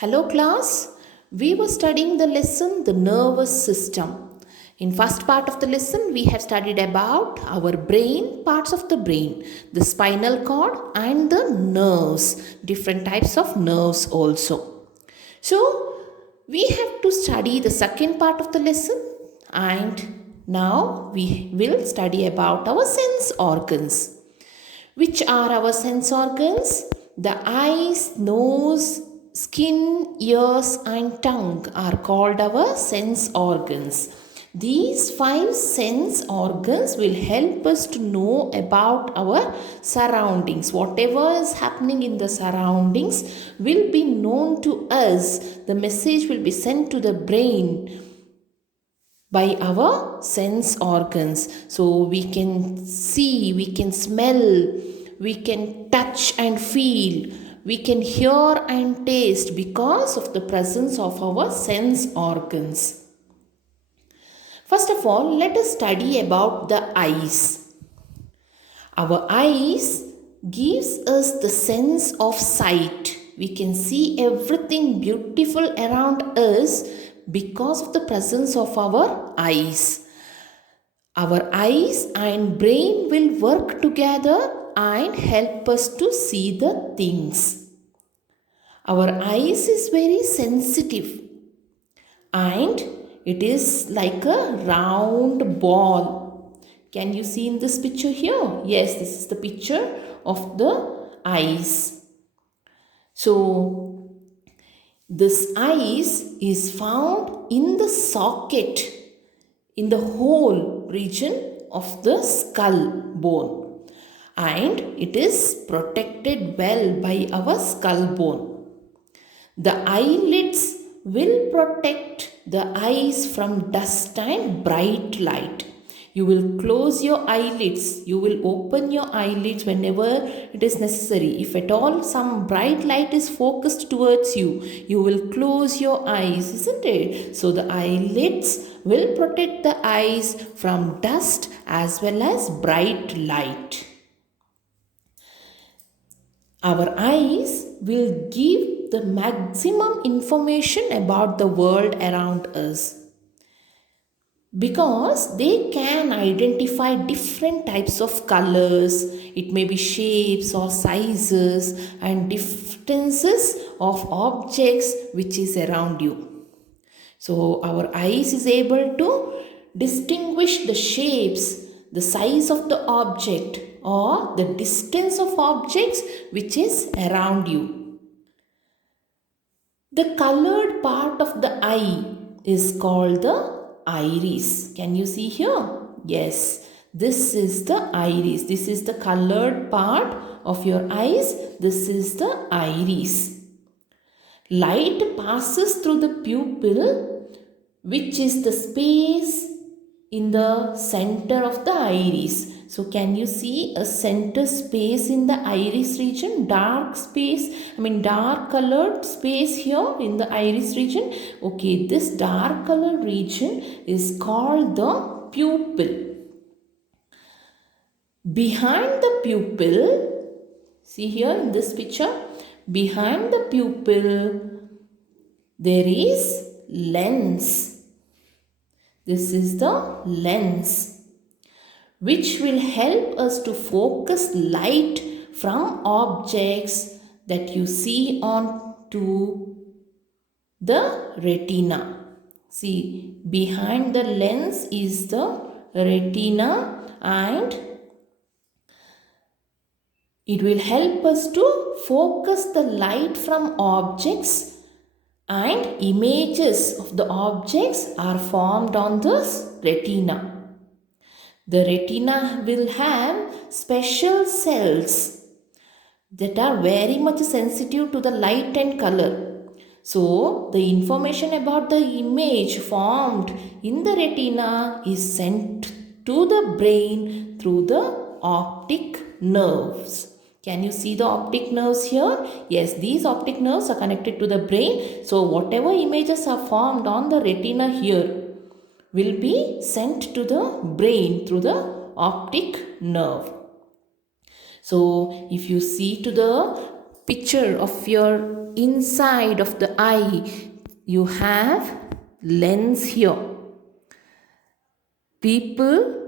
Hello class, we were studying the lesson the nervous system. In first part of the lesson we have studied about our brain, parts of the brain, the spinal cord and the nerves, different types of nerves also. So we have to study the second part of the lesson and now we will study about our sense organs. Which are our sense organs? The eyes, nose, skin, ears, and tongue are called our sense organs. These five sense organs will help us to know about our surroundings. Whatever is happening in the surroundings will be known to us. The message will be sent to the brain by our sense organs. So we can see, we can smell, we can touch and feel, we can hear and taste because of the presence of our sense organs. First of all, let us study about the eyes. Our eyes gives us the sense of sight. We can see everything beautiful around us because of the presence of our eyes. Our eyes and brain will work together and help us to see the things. Our eyes is very sensitive and it is like a round ball. Can you see in this picture here? Yes, this is the picture of the eyes. So this eyes is found in the socket, in the whole region of the skull bone, and it is protected well by our skull bone. The eyelids will protect the eyes from dust and bright light. You will close your eyelids. You will open your eyelids whenever it is necessary. If at all some bright light is focused towards you, you will close your eyes, isn't it? So the eyelids will protect the eyes from dust as well as bright light. Our eyes will give the maximum information about the world around us, because they can identify different types of colors. It may be shapes or sizes and distances of objects which is around you. So our eyes is able to distinguish the shapes, the size of the object or the distance of objects which is around you. The colored part of the eye is called the iris. Can you see here? Yes, this is the iris. This is the colored part of your eyes. This is the iris. Light passes through the pupil, which is the space in the center of the iris. So can you see a center space in the iris region? Dark colored space here in the iris region. Okay, this dark colored region is called the pupil. Behind the pupil, see here in this picture, behind the pupil there is lens. This is the lens, which will help us to focus light from objects that you see onto the retina. See, behind the lens is the retina, and it will help us to focus the light from objects, and images of the objects are formed on this retina. The retina will have special cells that are very much sensitive to the light and color. So the information about the image formed in the retina is sent to the brain through the optic nerves. Can you see the optic nerves here? Yes, these optic nerves are connected to the brain. So whatever images are formed on the retina here will be sent to the brain through the optic nerve. So if you see to the picture of your inside of the eye, you have lens here. Pupil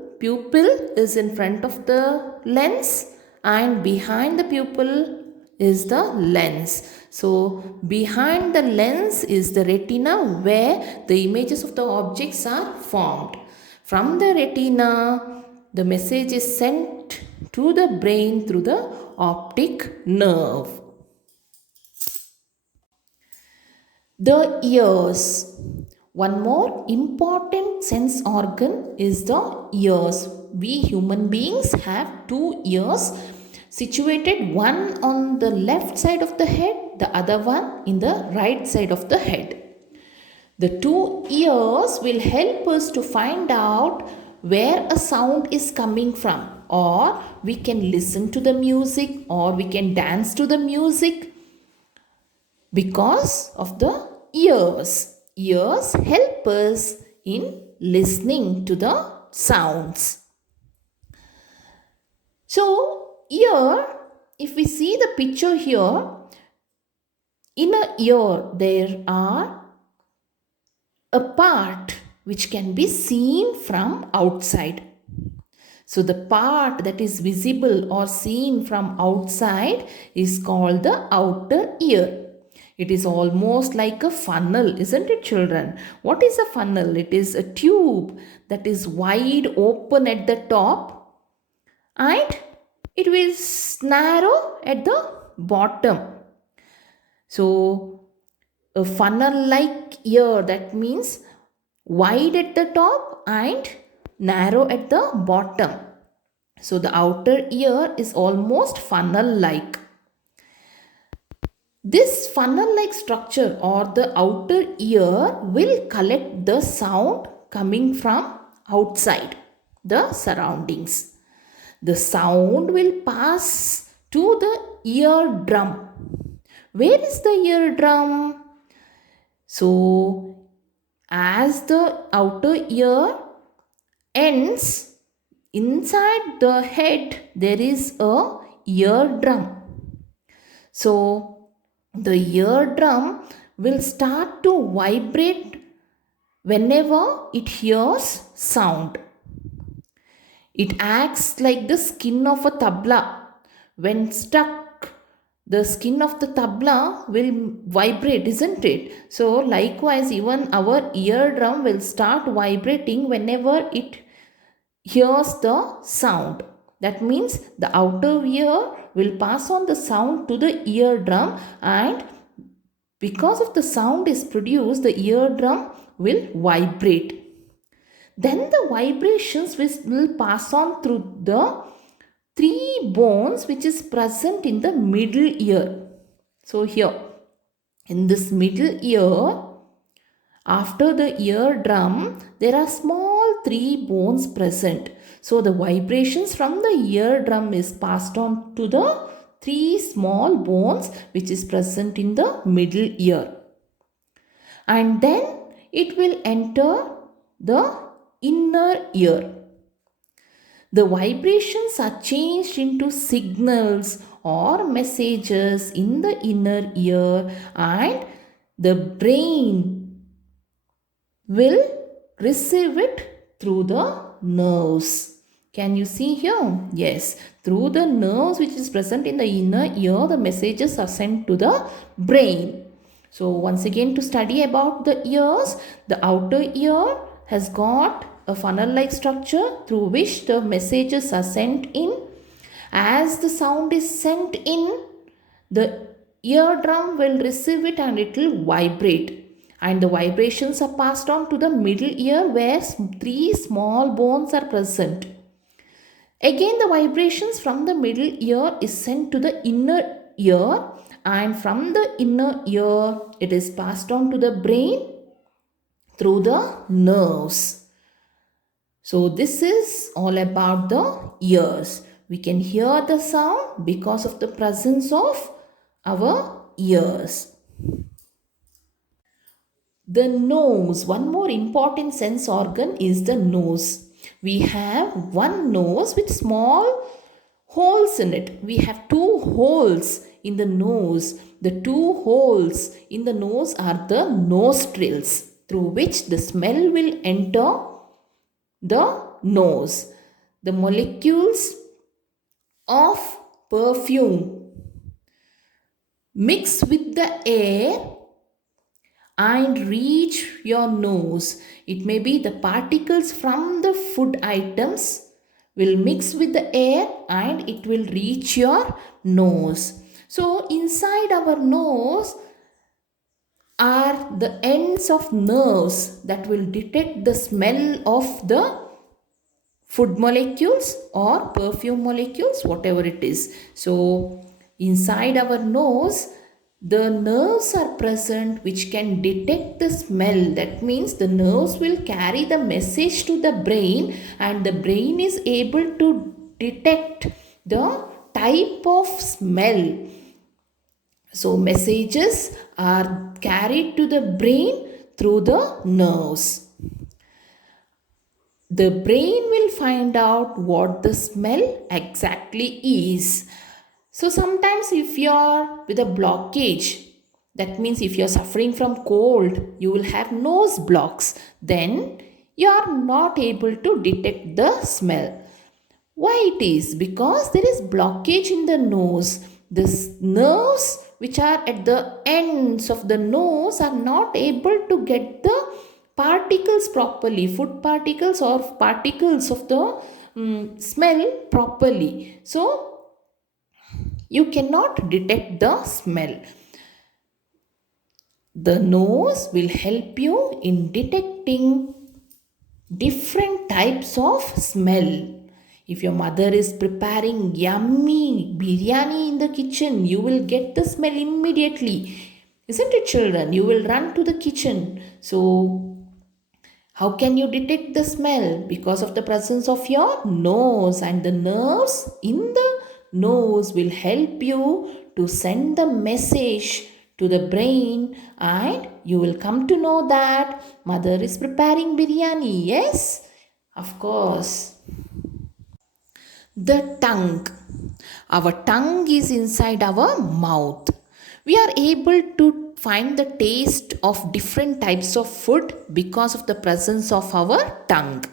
is in front of the lens and behind the pupil is the lens. So behind the lens is the retina where the images of the objects are formed. From the retina, the message is sent to the brain through the optic nerve. The ears. One more important sense organ is the ears. We human beings have two ears situated, one on the left side of the head, the other one in the right side of the head. The two ears will help us to find out where a sound is coming from, or we can listen to the music, or we can dance to the music because of the ears. Ears help us in listening to the sounds. So here, if we see the picture here, in a ear there are a part which can be seen from outside. So the part that is visible or seen from outside is called the outer ear. It is almost like a funnel, isn't it, children? What is a funnel? It is a tube that is wide open at the top and it will narrow at the bottom. So a funnel like ear, that means wide at the top and narrow at the bottom. So the outer ear is almost funnel like. This funnel-like structure or the outer ear will collect the sound coming from outside the surroundings. The sound will pass to the eardrum. Where is the eardrum? So, as the outer ear ends, inside the head there is a eardrum. So, the eardrum will start to vibrate whenever it hears sound. It acts like the skin of a tabla. When stuck, the skin of the tabla will vibrate, isn't it? So likewise, even our eardrum will start vibrating whenever it hears the sound. That means the outer ear will pass on the sound to the eardrum, and because of the sound is produced, the eardrum will vibrate. Then the vibrations will pass on through the three bones which is present in the middle ear. So here in this middle ear, after the eardrum, there are small three bones present. So the vibrations from the eardrum is passed on to the three small bones which is present in the middle ear. And then it will enter the inner ear. The vibrations are changed into signals or messages in the inner ear, and the brain will receive it through the nerves. Can you see here? Yes, through the nerves which is present in the inner ear, the messages are sent to the brain. So once again, to study about the ears, the outer ear has got a funnel-like structure through which the messages are sent in. As the sound is sent in, the eardrum will receive it and it will vibrate. And the vibrations are passed on to the middle ear where three small bones are present. Again, the vibrations from the middle ear is sent to the inner ear, and from the inner ear it is passed on to the brain through the nerves. So this is all about the ears. We can hear the sound because of the presence of our ears. The nose. One more important sense organ is the nose. We have one nose with small holes in it. We have two holes in the nose. The two holes in the nose are the nostrils through which the smell will enter the nose. The molecules of perfume mix with the air and reach your nose. It may be the particles from the food items will mix with the air and it will reach your nose. So inside our nose are the ends of nerves that will detect the smell of the food molecules or perfume molecules, whatever it is. So inside our nose, the nerves are present which can detect the smell. That means the nerves will carry the message to the brain and the brain is able to detect the type of smell. So messages are carried to the brain through the nerves. The brain will find out what the smell exactly is. So sometimes if you are with a blockage, that means if you are suffering from cold, you will have nose blocks. Then you are not able to detect the smell. Why it is? Because there is blockage in the nose. The nerves which are at the ends of the nose are not able to get the particles properly, food particles or particles of the smell properly. So you cannot detect the smell. The nose will help you in detecting different types of smell. If your mother is preparing yummy biryani in the kitchen, you will get the smell immediately. Isn't it, children? You will run to the kitchen. So, how can you detect the smell? Because of the presence of your nose, and the nerves in the nose will help you to send the message to the brain, and you will come to know that mother is preparing biryani. Yes, of course. The tongue. Our tongue is inside our mouth. We are able to find the taste of different types of food because of the presence of our tongue.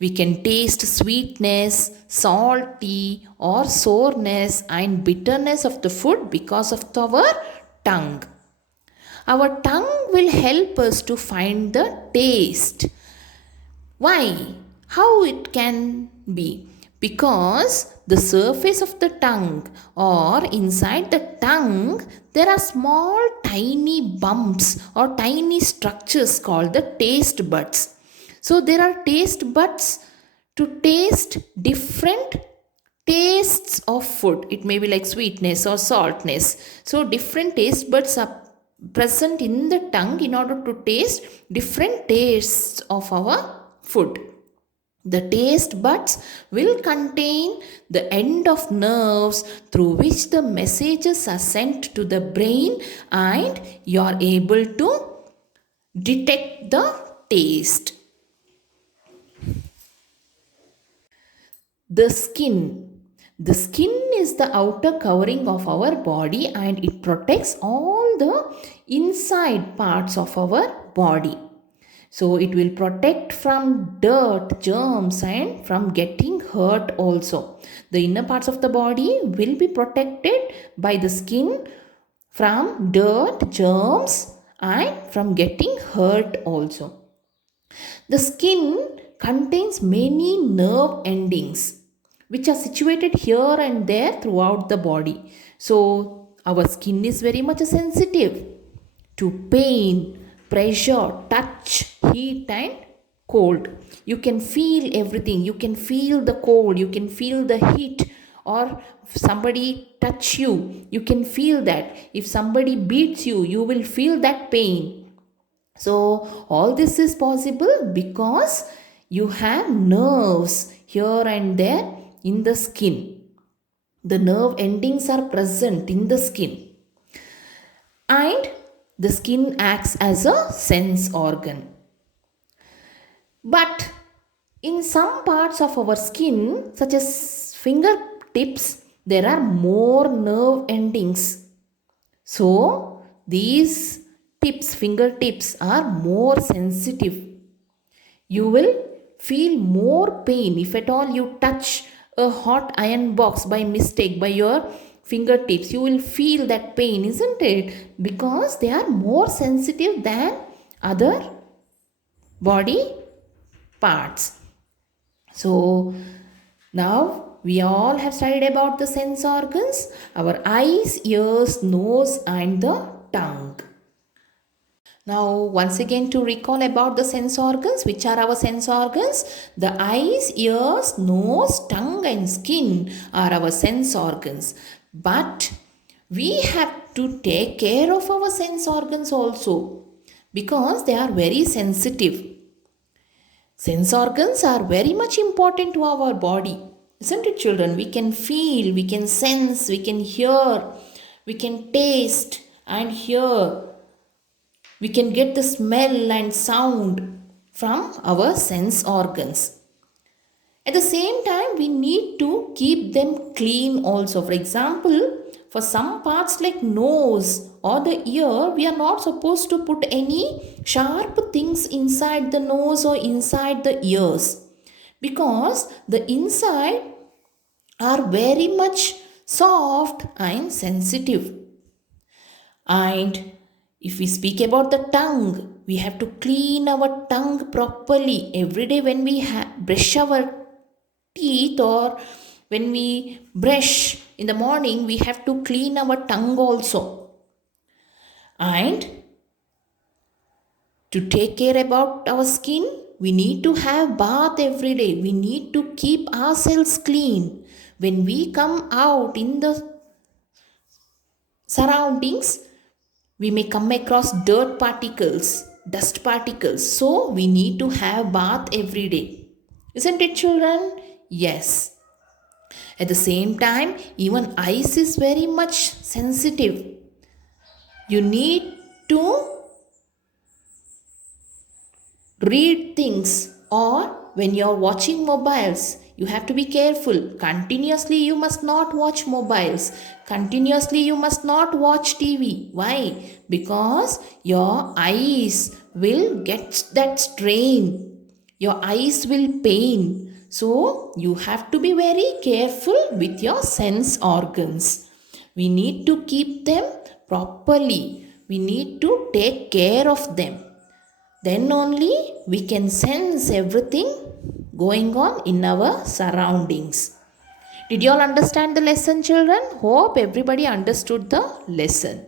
We can taste sweetness, salty, or soreness and bitterness of the food because of our tongue. Our tongue will help us to find the taste. Why? How it can be? Because the surface of the tongue or inside the tongue there are small tiny bumps or tiny structures called the taste buds. So there are taste buds to taste different tastes of food. It may be like sweetness or saltness. So different taste buds are present in the tongue in order to taste different tastes of our food. The taste buds will contain the end of nerves through which the messages are sent to the brain and you are able to detect the taste. The skin. The skin is the outer covering of our body and it protects all the inside parts of our body. So it will protect from dirt, germs and from getting hurt also. The inner parts of the body will be protected by the skin from dirt, germs and from getting hurt also. The skin contains many nerve endings which are situated here and there throughout the body. So our skin is very much sensitive to pain, pressure, touch, heat and cold. You can feel everything. You can feel the cold, you can feel the heat, or if somebody touch you, you can feel that. If somebody beats you, you will feel that pain. So all this is possible because you have nerves here and there in the skin. The nerve endings are present in the skin. And the skin acts as a sense organ. But in some parts of our skin, such as fingertips, there are more nerve endings. So, these fingertips are more sensitive. You will feel more pain if at all you touch a hot iron box by mistake by your fingertips. You will feel that pain, isn't it? Because they are more sensitive than other body parts. So, now we all have studied about the sense organs, our eyes, ears, nose, and the tongue. Now, once again, to recall about the sense organs, which are our sense organs? The eyes, ears, nose, tongue, and skin are our sense organs. But we have to take care of our sense organs also because they are very sensitive. Sense organs are very much important to our body, isn't it, children? We can feel, we can sense, we can hear, we can taste and hear. We can get the smell and sound from our sense organs. At the same time, we need to keep them clean also. For example, for some parts like nose or the ear, we are not supposed to put any sharp things inside the nose or inside the ears because the inside are very much soft and sensitive. And if we speak about the tongue, we have to clean our tongue properly every day when we brush our teeth or when we brush in the morning. We have to clean our tongue also. And to take care about our skin, we need to have bath every day. We need to keep ourselves clean. When we come out in the surroundings, we may come across dirt particles, dust particles. So we need to have bath every day. Isn't it, children? Yes. At the same time, even eyes is very much sensitive. You need to read things, or when you're watching mobiles, you have to be careful. Continuously you must not watch mobiles. Continuously you must not watch TV. Why? Because your eyes will get that strain. Your eyes will pain. So you have to be very careful with your sense organs. We need to keep them properly. We need to take care of them. Then only we can sense everything going on in our surroundings. Did you all understand the lesson, children? Hope everybody understood the lesson.